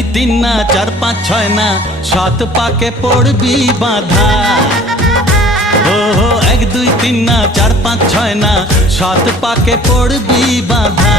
দুই তিন না, চার পাঁচ ছয় না, সাত পাকে পড়বি বাঁধা। ও এক দুই তিন না, চার পাঁচ ছয় না, সাত পাকে পড়বি বাঁধা।